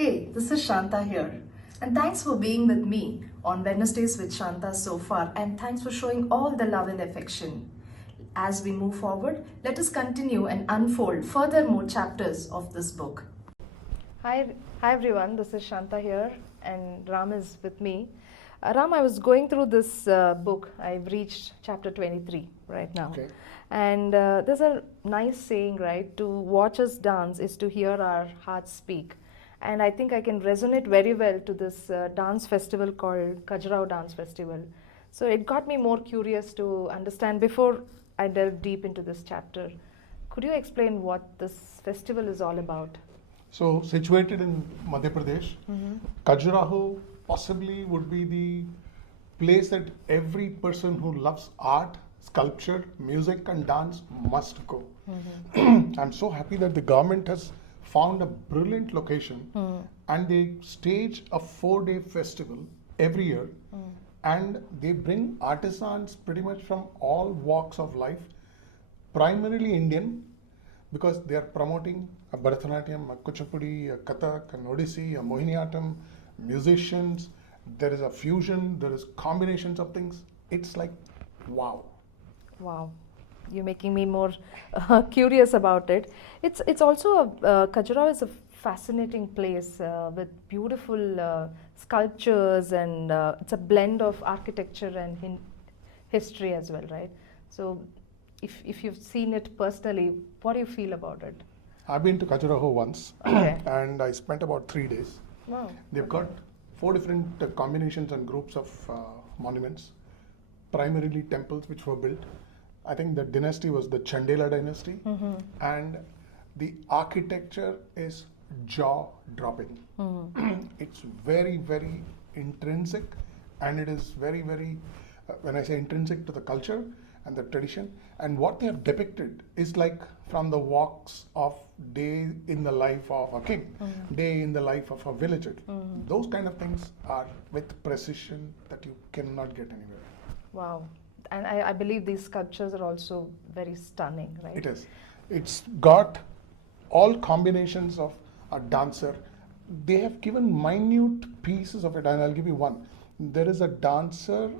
Hey, this is Shantha here. And thanks for being with me on Wednesdays with Shantha so far. And thanks for showing all the love and affection. As we move forward, let us continue and unfold furthermore chapters of this book. Hi everyone, this is Shantha here and Ram is with me. Ram, I was going through this book. I've reached chapter 23 right now. Okay. And there's a nice saying, right? To watch us dance is to hear our hearts speak. And I think I can resonate very well to this dance festival called Khajuraho Dance Festival. So it got me more curious to understand before I delve deep into this chapter. Could you explain what this festival is all about? So, situated in Madhya Pradesh, Khajuraho possibly would be the place that every person who loves art, sculpture, music, and dance must go. I'm so happy that the government has found a brilliant location and they stage a 4-day festival every year and they bring artisans pretty much from all walks of life, primarily Indian, because they are promoting a Bharatanatyam, a Kuchipudi, a Kathak, an Odissi, a Mohiniyattam, musicians. There is a fusion, there is combinations of things. It's like, wow. Wow, you're making me more curious about it. It's also Khajuraho is a fascinating place with beautiful sculptures and it's a blend of architecture and history as well, right? So, if you've seen it personally, what do you feel about it? I've been to Khajuraho once Okay. and I spent about 3 days. Wow. They've got 4 different combinations and groups of monuments, primarily temples which were built. I think the dynasty was the Chandela dynasty, and the architecture is jaw-dropping. It's very, very intrinsic, and it is very, very, when I say intrinsic to the culture and the tradition, and what they have depicted is like from the walks of day in the life of a king, day in the life of a villager. Those kind of things are with precision that you cannot get anywhere. Wow. And I believe these sculptures are also very stunning, right? It is. It's got all combinations of a dancer. They have given minute pieces of it, and I'll give you one. There is a dancer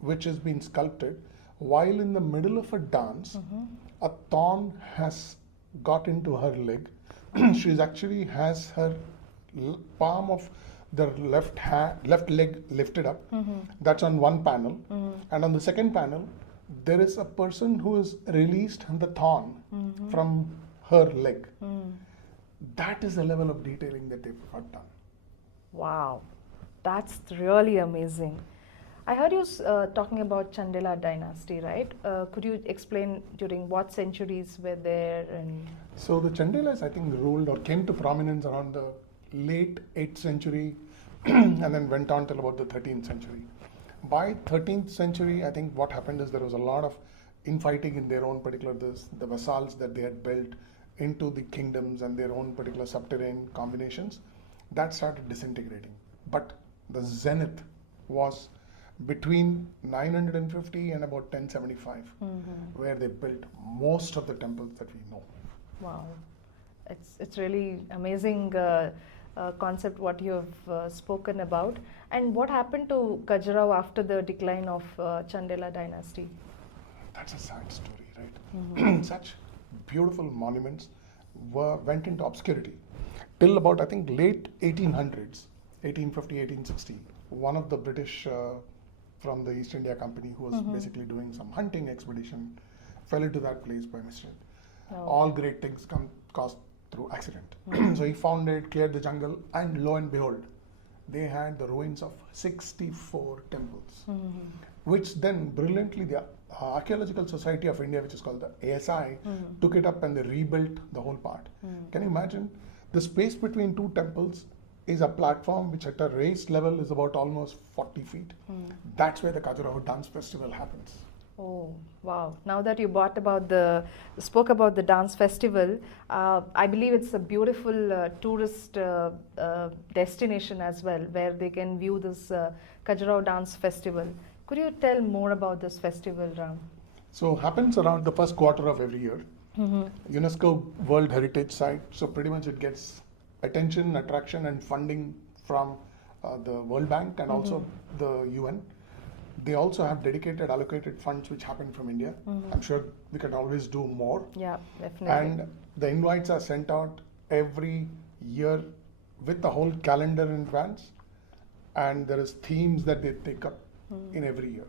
which has been sculpted while in the middle of a dance, a thorn has got into her leg. She actually has her palm of the left leg lifted up. That's on one panel. And on the second panel, there is a person who is released the thorn from her leg. That is the level of detailing that they've got done. Wow, that's really amazing. I heard you talking about Chandela dynasty, right? Could you explain during what centuries were there? And So the Chandelas, I think, ruled or came to prominence around the late 8th century and then went on till about the 13th century. By 13th century, I think what happened is there was a lot of infighting in their own particular, the vassals that they had built into the kingdoms and their own particular subterranean combinations. That started disintegrating. But the zenith was between 950 and about 1075, where they built most of the temples that we know. wow, it's really amazing concept what you have spoken about. And what happened to Khajuraho after the decline of Chandela dynasty? That's a sad story, right? Such beautiful monuments went into obscurity till about, I think, late 1800s, 1850, 1860. One of the British from the East India Company, who was basically doing some hunting expedition, fell into that place by mistake. All great things come caused through accident. So he found it, cleared the jungle, and lo and behold, they had the ruins of 64 temples, which then brilliantly the Archaeological Society of India, which is called the ASI, took it up and they rebuilt the whole part. Can you imagine? The space between two temples is a platform which at a raised level is about almost 40 feet. That's where the Khajuraho Dance Festival happens. Oh, wow. Now that you spoke about the dance festival, I believe it's a beautiful tourist destination as well, where they can view this Khajuraho Dance Festival. Could you tell more about this festival, Ram? So happens around the first quarter of every year. UNESCO World Heritage Site, so pretty much it gets attention, attraction, and funding from the World Bank and also the UN. They also have dedicated allocated funds which happen from India. I'm sure we can always do more. Yeah, definitely. And the invites are sent out every year with the whole calendar in advance, and there is themes that they take up in every year.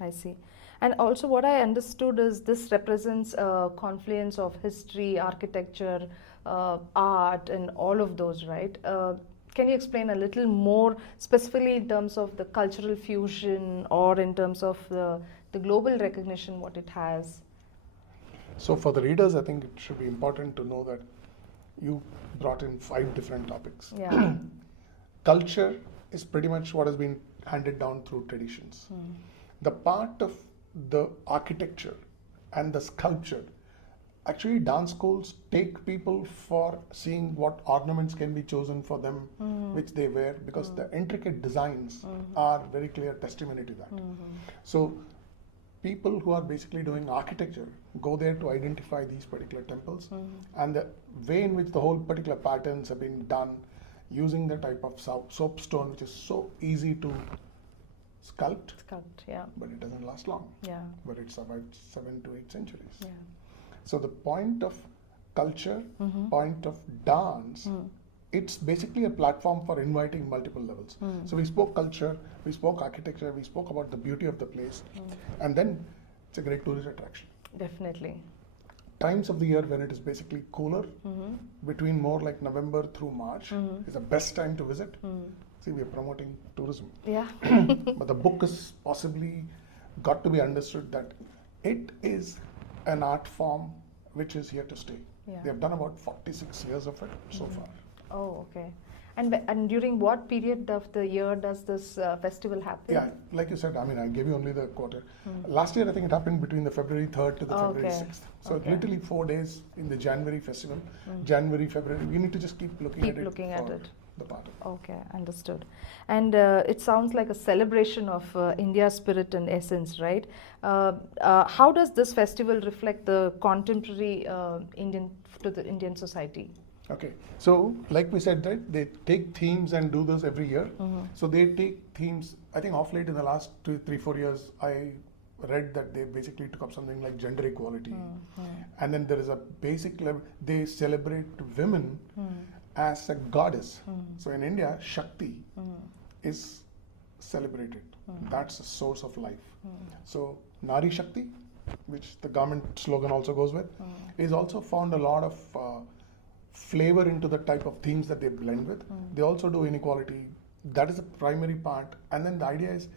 I see. And also what I understood is this represents a confluence of history, architecture, art, and all of those, right? Can you explain a little more specifically in terms of the cultural fusion or in terms of the global recognition, what it has? So for the readers, I think it should be important to know that you brought in 5 different topics. Yeah. Culture is pretty much what has been handed down through traditions. The part of the architecture and the sculpture, actually dance schools take people for seeing what ornaments can be chosen for them, which they wear, because the intricate designs are very clear testimony to that. So people who are basically doing architecture go there to identify these particular temples, and the way in which the whole particular patterns have been done using the type of soapstone, which is so easy to sculpt, Yeah. but it doesn't last long. Yeah. But it survived 7 to 8 centuries. Yeah. So the point of culture, point of dance, it's basically a platform for inviting multiple levels. So we spoke culture, we spoke architecture, we spoke about the beauty of the place, and then it's a great tourist attraction. Definitely. Times of the year when it is basically cooler, between more like November through March, is the best time to visit. See, we are promoting tourism. Yeah. But the book is possibly got to be understood that it is an art form which is here to stay. Yeah. They have done about 46 years of it so far. Oh, okay. And during what period of the year does this festival happen? Yeah, like you said, I mean, I gave you only the quarter. Last year, I think it happened between the February 3rd to the February 6th. So literally 4 days in the January festival. January, February, we need to just keep looking at it. The part of. Okay, understood. And it sounds like a celebration of India's spirit and essence, right? How does this festival reflect the contemporary Indian society? Okay, so like we said, right, they take themes and do this every year. So they take themes, I think off late in the last 2, 3, 4 years, I read that they basically took up something like gender equality. And then there is a basic level, they celebrate women as a goddess. So in India, Shakti is celebrated. That's the source of life. So Nari Shakti, which the government slogan also goes with, is also found a lot of flavor into the type of themes that they blend with. They also do inequality. That is the primary part. And then the idea is,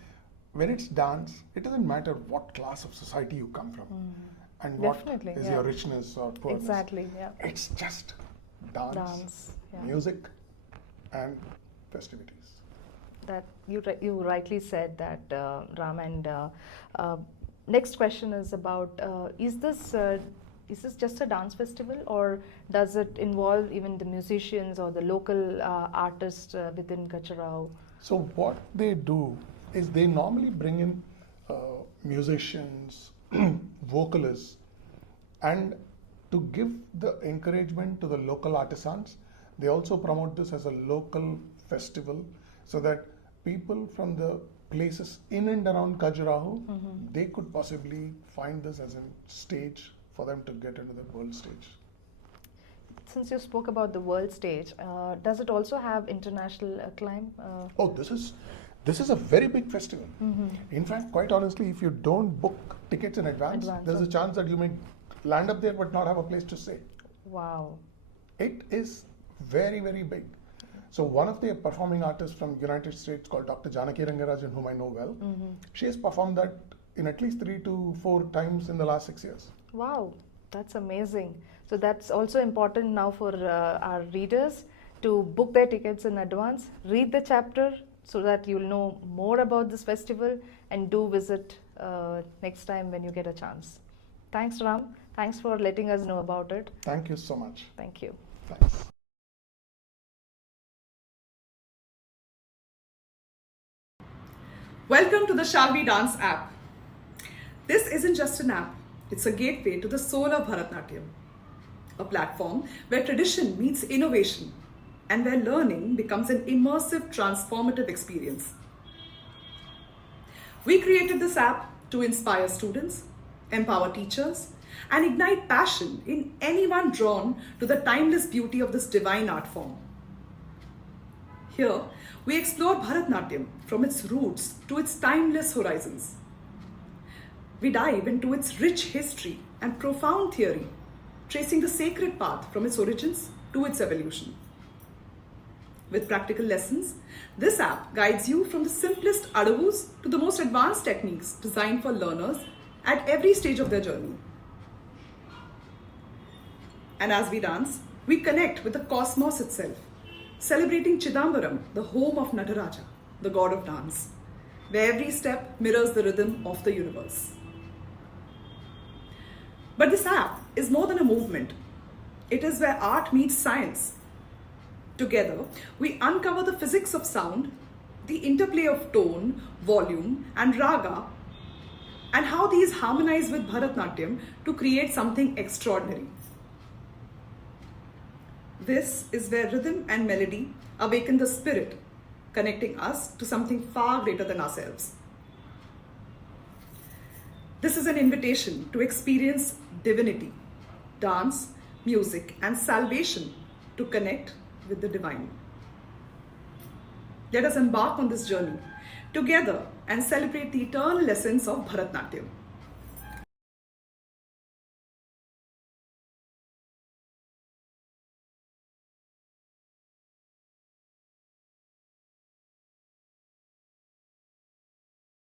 when it's dance, it doesn't matter what class of society you come from and what is your richness or poorness. Exactly, yeah. It's just dance, music, and festivities. That you rightly said that, Ram. And next question is about: is this just a dance festival, or does it involve even the musicians or the local artists within Khajuraho? So what they do is they normally bring in musicians, vocalists, and to give the encouragement to the local artisans, they also promote this as a local festival so that people from the places in and around Khajuraho, they could possibly find this as a stage for them to get into the world stage. Since you spoke about the world stage, does it also have international acclaim? Oh, this is a very big festival. In fact, quite honestly, if you don't book tickets in advance, there's a chance that you may land up there but not have a place to stay. Wow. It is very, very big. So one of the performing artists from United States called Dr. Janaki Rangarajan, whom I know well, she has performed that in at least 3 to 4 times in the last 6 years. Wow, that's amazing. So that's also important now for our readers to book their tickets in advance, read the chapter so that you'll know more about this festival, and do visit next time when you get a chance. Thanks, Ram. Thanks for letting us know about it. Thank you so much. Thank you. Thanks. Welcome to the Shall We Dance app. This isn't just an app, it's a gateway to the soul of Bharatanatyam. a platform where tradition meets innovation and where learning becomes an immersive, transformative experience. We created this app to inspire students, empower teachers, and ignite passion in anyone drawn to the timeless beauty of this divine art form. Here, we explore Bharatanatyam from its roots to its timeless horizons. We dive into its rich history and profound theory, tracing the sacred path from its origins to its evolution. With practical lessons, this app guides you from the simplest adavus to the most advanced techniques designed for learners at every stage of their journey. And as we dance, we connect with the cosmos itself, celebrating Chidambaram, the home of Nataraja, the god of dance, where every step mirrors the rhythm of the universe. But this app is more than a movement. It is where art meets science. Together, we uncover the physics of sound, the interplay of tone, volume, and raga, and how these harmonize with Bharatanatyam to create something extraordinary. This is where rhythm and melody awaken the spirit, connecting us to something far greater than ourselves. This is an invitation to experience divinity, dance, music, and salvation to connect with the divine. Let us embark on this journey together and celebrate the eternal essence of Bharatanatyam.